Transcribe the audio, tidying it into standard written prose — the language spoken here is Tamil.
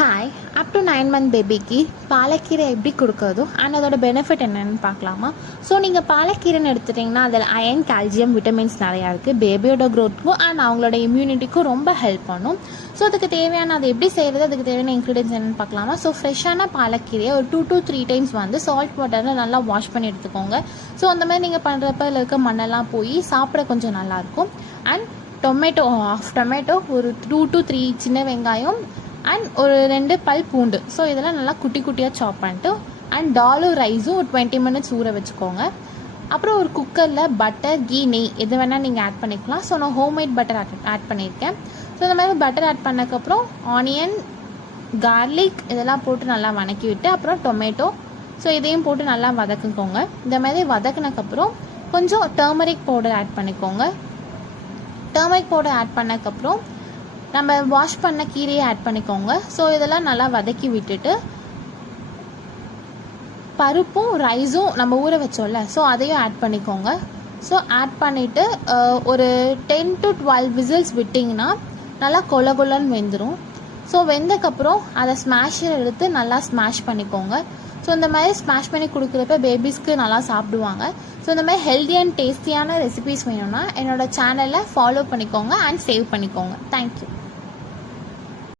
ஹாய் அப் டு 9 மந்த் பேபிக்கு பாலக்கீரை எப்படி கொடுக்குறதோ அண்ட் அதோட பெனிஃபிட் என்னென்னு பார்க்கலாமா. ஸோ நீங்கள் பாலக்கீரைன்னு எடுத்துட்டிங்கன்னா அதில் அயன், கால்சியம், விட்டமின்ஸ் நிறையா இருக்குது. பேபியோட க்ரோத்துக்கும் அண்ட் அவங்களோட இம்யூனிட்டிக்கும் ரொம்ப ஹெல்ப் பண்ணும். ஸோ அதுக்கு தேவையான அதை எப்படி செய்கிறது, அதுக்கு தேவையான இன்க்ரீடியன்ஸ் என்னென்னு பார்க்கலாமா. ஸோ ஃப்ரெஷ்ஷான பாலக்கீரையை ஒரு 2 to 3 டைம்ஸ் வந்து சால்ட் வாட்டரில் நல்லா வாஷ் பண்ணி எடுத்துக்கோங்க. ஸோ அந்த மாதிரி நீங்கள் பண்ணுறப்ப அதில் இருக்க மண்ணெல்லாம் போய் சாப்பிட கொஞ்சம் நல்லாயிருக்கும். அண்ட் டொமேட்டோ ஒரு 2 to 3 சின்ன வெங்காயம் அண்ட் ஒரு 2 பல் பூண்டு. ஸோ இதெல்லாம் நல்லா குட்டி குட்டியாக சாப் பண்ணிட்டு அண்ட் டாலும் ரைஸும் ஒரு 20 minutes ஊற வச்சுக்கோங்க. அப்புறம் ஒரு குக்கரில் பட்டர், கீ, நெய் எது வேணால் நீங்கள் ஆட் பண்ணிக்கலாம். ஸோ நான் ஹோம்மேட் பட்டர் ஆட் பண்ணியிருக்கேன். ஸோ இந்த மாதிரி பட்டர் ஆட் பண்ணக்கப்புறம் ஆனியன், கார்லிக் இதெல்லாம் போட்டு நல்லா வதக்கி விட்டு அப்புறம் டொமேட்டோ, ஸோ இதையும் போட்டு நல்லா வதக்குக்கோங்க. இந்த மாதிரி வதக்குனக்கப்புறம் கொஞ்சம் டர்மரிக் பவுடர் ஆட் பண்ணிக்கோங்க. டர்மரிக் பவுடர் ஆட் பண்ணக்கப்புறம் நம்ம வாஷ் பண்ண கீரையை ஆட் பண்ணிக்கோங்க. ஸோ இதெல்லாம் நல்லா வதக்கி விட்டுட்டு பருப்பும் ரைஸும் நம்ம ஊற வச்சோம்ல, ஸோ அதையும் ஆட் பண்ணிக்கோங்க. ஸோ ஆட் பண்ணிவிட்டு ஒரு 10 to 12 விசில்ஸ் விட்டிங்கன்னா நல்லா கொலன்னு வெந்துடும். ஸோ வெந்தக்கப்புறம் அதை ஸ்மாஷர் எடுத்து நல்லா ஸ்மாஷ் பண்ணிக்கோங்க. ஸோ இந்த மாதிரி ஸ்மாஷ் பண்ணி கொடுக்குறப்ப பேபிஸ்க்கு நல்லா சாப்பிடுவாங்க. ஸோ இந்த மாதிரி ஹெல்தி அண்ட் டேஸ்டியான ரெசிபிஸ் வேணும்னா என்னோட சேனலை ஃபாலோ பண்ணிக்கோங்க அண்ட் சேவ் பண்ணிக்கோங்க. தேங்க்யூ.